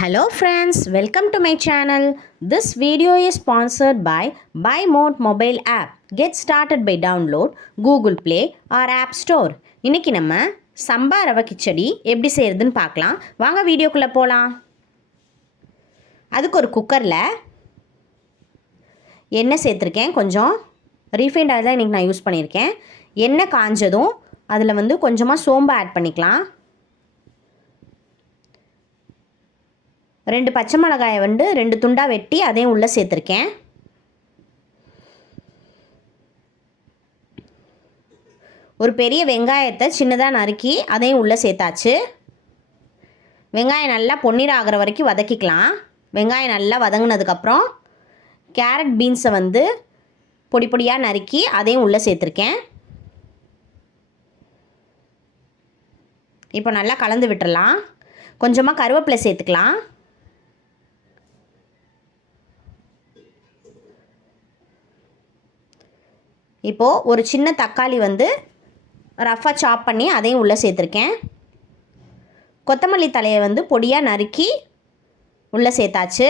Hello friends, welcome to my channel. This video is sponsored by Buy Mode mobile app. Get started by download Google Play or App Store. இன்னைக்கு நம்ம சம்பா ரவை கிச்சடி எப்படி செய்யறதுன்னு பார்க்கலாம். வாங்க வீடியோக்குள்ள போலாம். அதுக்கு ஒரு குக்கரில் எண்ணெய் சேர்த்துருக்கேன். கொஞ்சம் ரீஃபைண்ட் ஆயில் தான் இன்றைக்கி நான் யூஸ் பண்ணியிருக்கேன். எண்ணெய் காஞ்சதும் அதில் கொஞ்சமாக சோம்பு ஆட் பண்ணிக்கலாம். 2 பச்சை மிளகாயை 2 துண்டாக வெட்டி அதையும் உள்ளே சேர்த்துருக்கேன். ஒரு பெரிய வெங்காயத்தை சின்னதாக நறுக்கி அதையும் உள்ளே சேர்த்தாச்சு. வெங்காயம் நல்லா பொன்னிற ஆகிற வரைக்கும் வதக்கிக்கலாம். வெங்காயம் நல்லா வதங்கினதுக்கப்புறம் கேரட் பீன்ஸை பொடி பொடியாக நறுக்கி அதையும் உள்ளே சேர்த்துருக்கேன். இப்போ நல்லா கலந்து விட்டுறலாம். கொஞ்சமாக கருவேப்பிலை சேர்த்துக்கலாம். இப்போது ஒரு சின்ன தக்காளி ரஃபாக சாப் பண்ணி அதையும் உள்ளே சேர்த்துருக்கேன். கொத்தமல்லி தலையை பொடியாக நறுக்கி உள்ளே சேர்த்தாச்சு.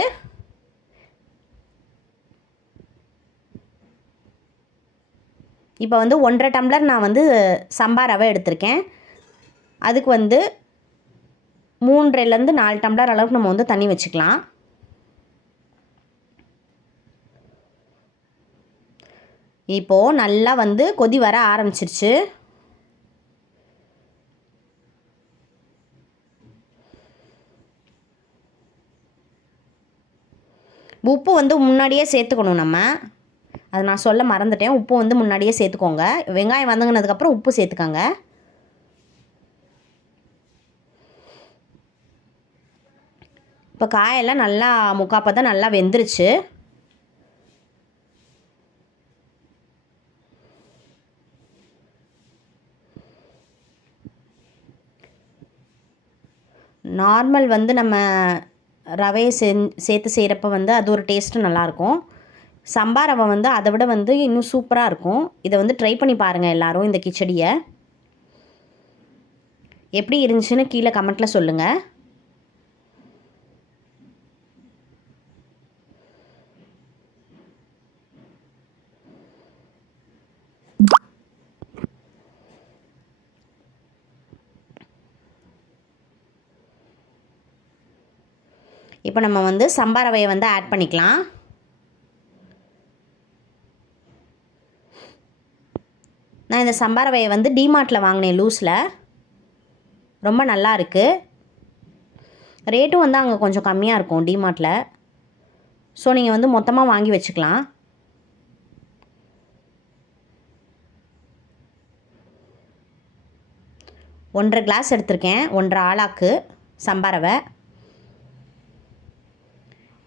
இப்போ 1.5 டம்ளர் நான் சம்பா ரவை எடுத்திருக்கேன். அதுக்கு 3லேருந்து 4 டம்ளர் அளவுக்கு நம்ம தண்ணி வச்சுக்கலாம். இப்போது நல்லா கொதி வர ஆரம்பிச்சிருச்சு. உப்பு முன்னாடியே சேர்த்துக்கணும். நம்ம அது நான் சொல்ல மறந்துட்டேன். உப்பு முன்னாடியே சேர்த்துக்கோங்க. வெங்காயம் வதங்கினதுக்கப்புறம் உப்பு சேர்த்துக்கோங்க. இப்போ காயெல்லாம் நல்லா முக்காப்பதான் நல்லா வெந்துருச்சு. நார்மல் நம்ம ரவையை சேர்த்து செய்கிறப்ப அது ஒரு டேஸ்ட்டு நல்லாயிருக்கும். சம்பா ரவை அதை விட இன்னும் சூப்பராக இருக்கும். இதை ட்ரை பண்ணி பாருங்கள் எல்லோரும். இந்த கிச்சடியை எப்படி இருந்துச்சுன்னு கீழே கமெண்ட்டில் சொல்லுங்கள். இப்போ நம்ம சம்பா ரவையை ஆட் பண்ணிக்கலாம். நான் இந்த சம்பா ரவையை டிமார்ட்டில் வாங்கினேன் லூஸில். ரொம்ப நல்லா இருக்குது. ரேட்டும் அங்கே கொஞ்சம் கம்மியாக இருக்கும் டிமார்ட்டில். ஸோ நீங்கள் மொத்தமாக வாங்கி வச்சுக்கலாம். ஒன்றரை கிளாஸ் எடுத்திருக்கேன். 1.5 ஆளாக்கு சம்பா ரவை.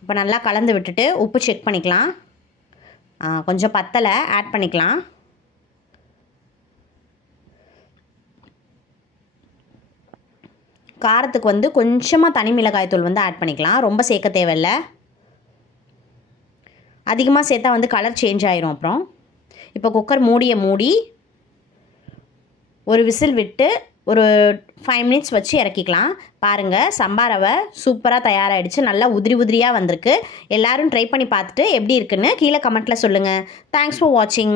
இப்போ நல்லா கலந்து விட்டுட்டு உப்பு செக் பண்ணிக்கலாம். கொஞ்சம் பத்தலை ஆட் பண்ணிக்கலாம். காரத்துக்கு கொஞ்சமாக தனி மிளகாய் தூள் ஆட் பண்ணிக்கலாம். ரொம்ப சேர்க்க தேவையில்லை. அதிகமாக சேர்த்தா கலர் சேஞ்ச் ஆயிரும் அப்புறம். இப்போ குக்கர் மூடியை மூடி ஒரு விசில் விட்டு ஒரு 5 மினிட்ஸ் வச்சு இறக்கிக்கலாம். பாருங்கள், சம்பா ரவை சூப்பராக தயாராகிடுச்சு. நல்லா உதிரி உதிரியாக வந்திருக்கு. எல்லோரும் ட்ரை பண்ணி பார்த்துட்டு எப்படி இருக்குன்னு கீழே கமெண்ட்டில் சொல்லுங்கள். தேங்க்ஸ் ஃபார் வாட்சிங்.